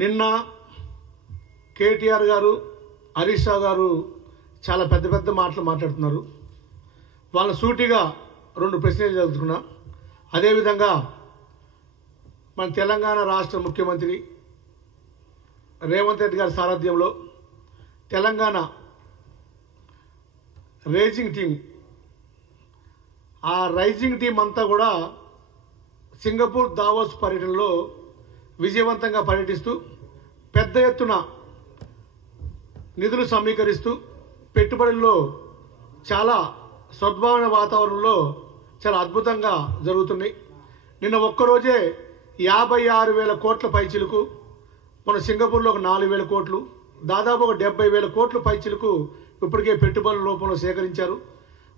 నిన్న కేటీఆర్ గారు హరీష్ రావు గారు చాలా పెద్ద పెద్ద మాటలు మాట్లాడుతున్నారు. వాళ్ళ సూటిగా రెండు ప్రశ్నలు చదువుతున్నా. అదేవిధంగా మన తెలంగాణ రాష్ట్ర ముఖ్యమంత్రి రేవంత్ రెడ్డి గారి సారథ్యంలో తెలంగాణ రైజింగ్ టీం, ఆ రైజింగ్ టీం అంతా కూడా సింగపూర్ దావోస్ పర్యటనలో విజయవంతంగా పర్యటిస్తూ పెద్ద ఎత్తున నిధులు సమీకరిస్తూ పెట్టుబడుల్లో చాలా సద్భావన వాతావరణంలో చాలా అద్భుతంగా జరుగుతున్నాయి. నిన్న ఒక్కరోజే 56,000 కోట్ల పైచిలకు, మన సింగపూర్లో ఒక 4,000 కోట్లు, దాదాపు ఒక 70,000 కోట్ల పైచిలకు ఇప్పటికే పెట్టుబడుల రూపంలో సేకరించారు.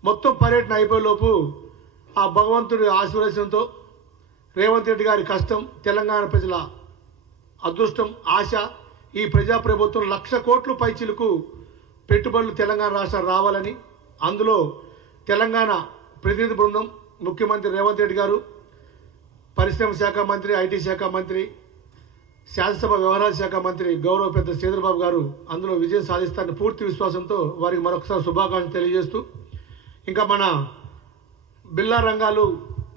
మొత్తం పర్యటన అయిపోయేలోపు ఆ భగవంతుడి ఆశీర్వచనంతో రేవంత్ రెడ్డి గారి కష్టం, తెలంగాణ ప్రజల అదృష్టం, ఆశ, ఈ ప్రజాప్రభుత్వం 1,00,000 కోట్ల పైచిలకు పెట్టుబడులు తెలంగాణ రాష్ట్రం రావాలని, అందులో తెలంగాణ ప్రతినిధి బృందం, ముఖ్యమంత్రి రేవంత్ రెడ్డి గారు, పరిశ్రమ శాఖ మంత్రి, ఐటీ శాఖ మంత్రి, శాసనసభ వ్యవహారాల శాఖ మంత్రి గౌరవ పెద్ద శ్రీధర్బాబు గారు అందులో విజయం సాధిస్తారని పూర్తి విశ్వాసంతో వారికి మరొకసారి శుభాకాంక్షలు తెలియజేస్తూ, ఇంకా మన బిల్లా రంగాలు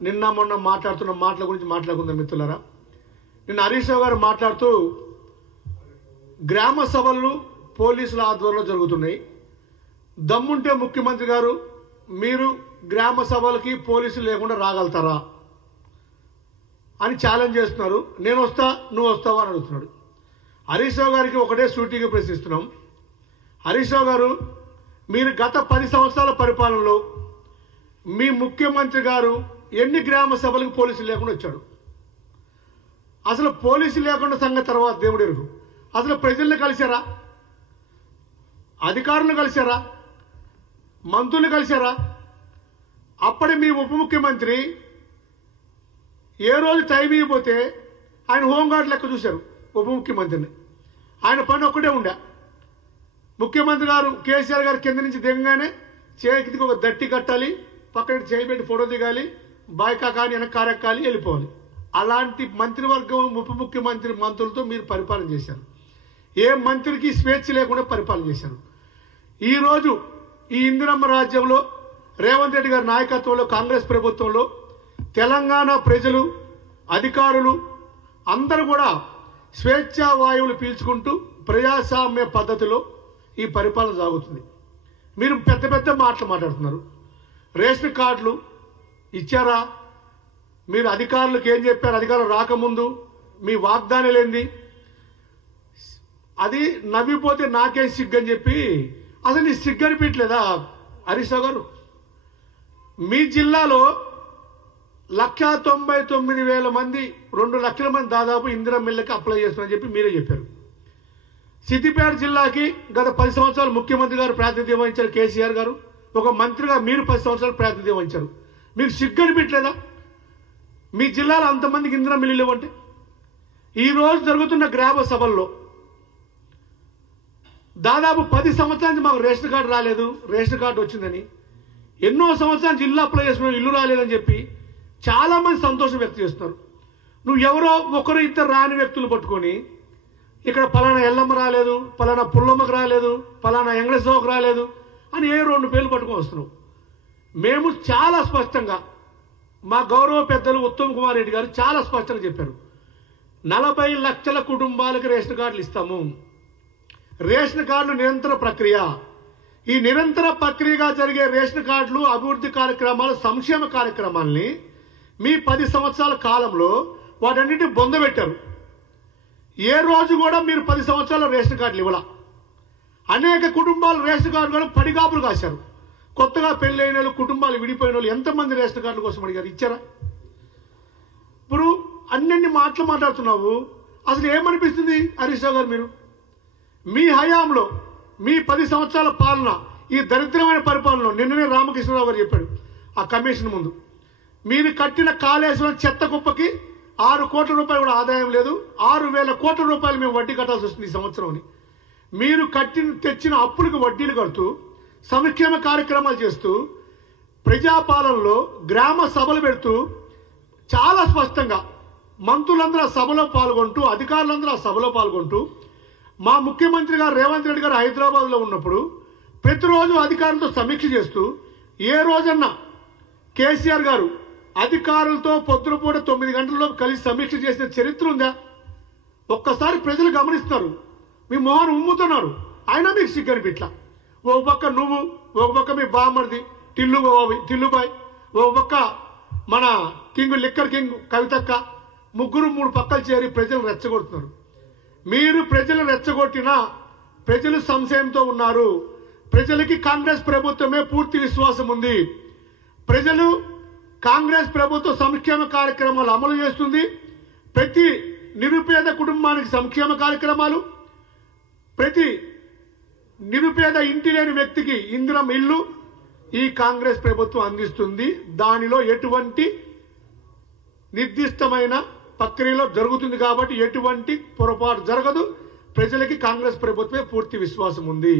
నిన్న మొన్న మాట్లాడుతున్న మాటల గురించి మాట్లాడుకుందాం మిత్రులారా. నిన్న హరీష్ రావు గారు మాట్లాడుతూ గ్రామ సభలు పోలీసుల ఆధ్వర్యంలో జరుగుతున్నాయి, దమ్ముంటే ముఖ్యమంత్రి గారు మీరు గ్రామ సభలకి పోలీసులు లేకుండా రాగలుగుతారా అని ఛాలెంజ్ చేస్తున్నారు. నేను వస్తా, నువ్వు వస్తావా అని అడుగుతున్నాడు. హరీష్ రావు గారికి ఒకటే సూటిగా ప్రశ్నిస్తున్నాం. హరీష్ రావు గారు, మీరు గత 10 సంవత్సరాల పరిపాలనలో మీ ముఖ్యమంత్రి గారు ఎన్ని గ్రామ సభలకు పోలీసులు లేకుండా వచ్చాడు? అసలు పోలీసులు లేకుండా సంగతి తర్వాత దేవుడు ఎరుగు. అసలు ప్రజల్ని కలిశారా? అధికారులను కలిశారా? మంత్రులు కలిశారా? అప్పటి మీ ఉప ముఖ్యమంత్రి ఏ రోజు టైం ఇవ్వకపోతే ఆయన హోంగార్డ్ లెక్క చూశారు ఉప ముఖ్యమంత్రిని. ఆయన పని ఒక్కటే ఉండే, ముఖ్యమంత్రి గారు కేసీఆర్ గారు కింద నుంచి దిగగానే చేతికి ఒక దట్టి కట్టాలి, పక్కన చేయబెట్టి ఫోటో దిగాలి, బాయ్కా కానీ వెనకారెక్కాలి, వెళ్ళిపోవాలి. అలాంటి మంత్రివర్గం, ఉప ముఖ్యమంత్రి మంత్రులతో మీరు పరిపాలన చేశారు. ఏ మంత్రికి స్వేచ్ఛ లేకుండా పరిపాలన చేశారు. ఈరోజు ఈ ఇందిరమ్మ రాజ్యంలో రేవంత్ రెడ్డి గారి నాయకత్వంలో కాంగ్రెస్ ప్రభుత్వంలో తెలంగాణ ప్రజలు, అధికారులు అందరూ కూడా స్వేచ్ఛా వాయువులు పీల్చుకుంటూ ప్రజాస్వామ్య పద్ధతిలో ఈ పరిపాలన సాగుతుంది. మీరు పెద్ద పెద్ద మాటలు మాట్లాడుతున్నారు. రేషన్ కార్డులు ఇచ్చారా? మీరు అధికారులకు ఏం చెప్పారు? అధికారులు రాకముందు మీ వాగ్దానాలు ఏంది? అది నవ్విపోతే నాకేం సిగ్గు అని చెప్పి అసలు నీ సిగ్గు అనిపించలేదా హరీష్ రావు గారు? మీ జిల్లాలో 1,99,000 మంది, 2 లక్షల మంది దాదాపు ఇందిరమ్మ ఇళ్ళకి అప్లై చేస్తున్నారని చెప్పి మీరే చెప్పారు. సిద్దిపేట జిల్లాకి గత 10 సంవత్సరాలు ముఖ్యమంత్రి గారు ప్రాతినిధ్యం వహించారు కేసీఆర్ గారు. ఒక మంత్రిగా మీరు 10 సంవత్సరాలు ప్రాతినిధ్యం వహించారు. మీకు సిగ్గు అనిపించలేదా మీ జిల్లాలో అంతమందికి ఇందిరమ్మ ఇల్లు ఇవ్వంటే? ఈరోజు జరుగుతున్న గ్రామ సభల్లో దాదాపు 10 సంవత్సరాల నుంచి మాకు రేషన్ కార్డు రాలేదు, రేషన్ కార్డు వచ్చిందని, ఎన్నో సంవత్సరాల నుంచి ఇల్లు అప్లై చేసుకున్నాం, ఇల్లు రాలేదని చెప్పి చాలా మంది సంతోషం వ్యక్తం చేస్తున్నారు. నువ్వు ఎవరో ఒకరు ఇద్దరు రాని వ్యక్తులు పట్టుకొని ఇక్కడ పలానా ఎల్లమ్మ రాలేదు, పలానా పుల్లమ్మకు రాలేదు, పలానా వెంకటేశ్వరకు రాలేదు అని 2 పేర్లు పట్టుకొని వస్తున్నావు. మేము చాలా స్పష్టంగా, మా గౌరవ పెద్దలు ఉత్తమ్ కుమార్ రెడ్డి గారు చాలా స్పష్టంగా చెప్పారు, 40 లక్షల కుటుంబాలకు రేషన్ కార్డులు ఇస్తాము. రేషన్ కార్డులు నిరంతర ప్రక్రియ. ఈ నిరంతర ప్రక్రియగా జరిగే రేషన్ కార్డులు, అభివృద్ధి కార్యక్రమాలు, సంక్షేమ కార్యక్రమాల్ని మీ 10 సంవత్సరాల కాలంలో వాటన్నిటి బొందబెట్టారు. ఏ రోజు కూడా మీరు 10 సంవత్సరాల రేషన్ కార్డులు ఇవ్వాల. అనేక కుటుంబాలు రేషన్ కార్డు కూడా పడిగాపులు కాశారు. కొత్తగా పెళ్ళైన వాళ్ళు, కుటుంబాలు విడిపోయిన వాళ్ళు ఎంతమంది రేషన్ కార్డుల కోసం అడిగారు? ఇచ్చారా? ఇప్పుడు అన్ని మాటలు మాట్లాడుతున్నావు. అసలు ఏమనిపిస్తుంది హరీష్ రావు గారు? మీరు మీ హయాంలో, మీ 10 సంవత్సరాల పాలన, ఈ దరిద్రమైన పరిపాలనలో నిన్ననే రామకృష్ణరావు గారు చెప్పాడు ఆ కమిషన్ ముందు, మీరు కట్టిన కాళేశ్వరం చెత్త కుప్పకి 6 కోట్ల రూపాయలు కూడా ఆదాయం లేదు, 6,000 కోట్ల రూపాయలు మేము వడ్డీ కట్టాల్సి వస్తుంది ఈ సంవత్సరం. మీరు తెచ్చిన అప్పులకు వడ్డీలు కడుతూ, సంక్షేమ కార్యక్రమాలు చేస్తూ, ప్రజాపాలనలో గ్రామ సభలు పెడుతూ చాలా స్పష్టంగా మంత్రులందరూ ఆ సభలో పాల్గొంటూ, అధికారులందరూ ఆ సభలో పాల్గొంటూ, మా ముఖ్యమంత్రి గారు రేవంత్ రెడ్డి గారు హైదరాబాద్లో ఉన్నప్పుడు ప్రతిరోజు అధికారులతో సమీక్ష చేస్తూ, ఏ రోజన్నా కేసీఆర్ గారు అధికారులతో పొద్దునపూట 9 గంటల్లో కలిసి సమీక్ష చేసిన చరిత్ర ఉందా? ఒక్కసారి ప్రజలు గమనిస్తున్నారు, మీ మోహన్ ఉమ్ముతున్నారు, అయినా మీకు సిగ్గనిపిట్లా. ఓ పక్క నువ్వు, ఒక పక్క మీ బామ్మర్ది టిల్లుబాయ్, ఓ పక్క మన లిక్కర్ కింగ్ కవితక్క, ముగ్గురు 3 పక్కలు చేరి ప్రజలు రెచ్చగొడుతున్నారు. మీరు ప్రజలు రెచ్చగొట్టినా ప్రజలు సంశయంతో ఉన్నారు. ప్రజలకి కాంగ్రెస్ ప్రభుత్వమే పూర్తి విశ్వాసం ఉంది. ప్రజలు కాంగ్రెస్ ప్రభుత్వ సంక్షేమ కార్యక్రమాలు అమలు చేస్తుంది. ప్రతి నిరుపేద కుటుంబానికి సంక్షేమ కార్యక్రమాలు, ప్రతి నిరుపేద ఇంటి లేని వ్యక్తికి ఇందిరమ్మ ఇల్లు ఈ కాంగ్రెస్ ప్రభుత్వం అందిస్తుంది. దానిలో ఎటువంటి నిర్దిష్టమైన ప్రక్రియలో జరుగుతుంది కాబట్టి ఎటువంటి పొరపాటు జరగదు. ప్రజలకి కాంగ్రెస్ ప్రభుత్వమే పూర్తి విశ్వాసం ఉంది.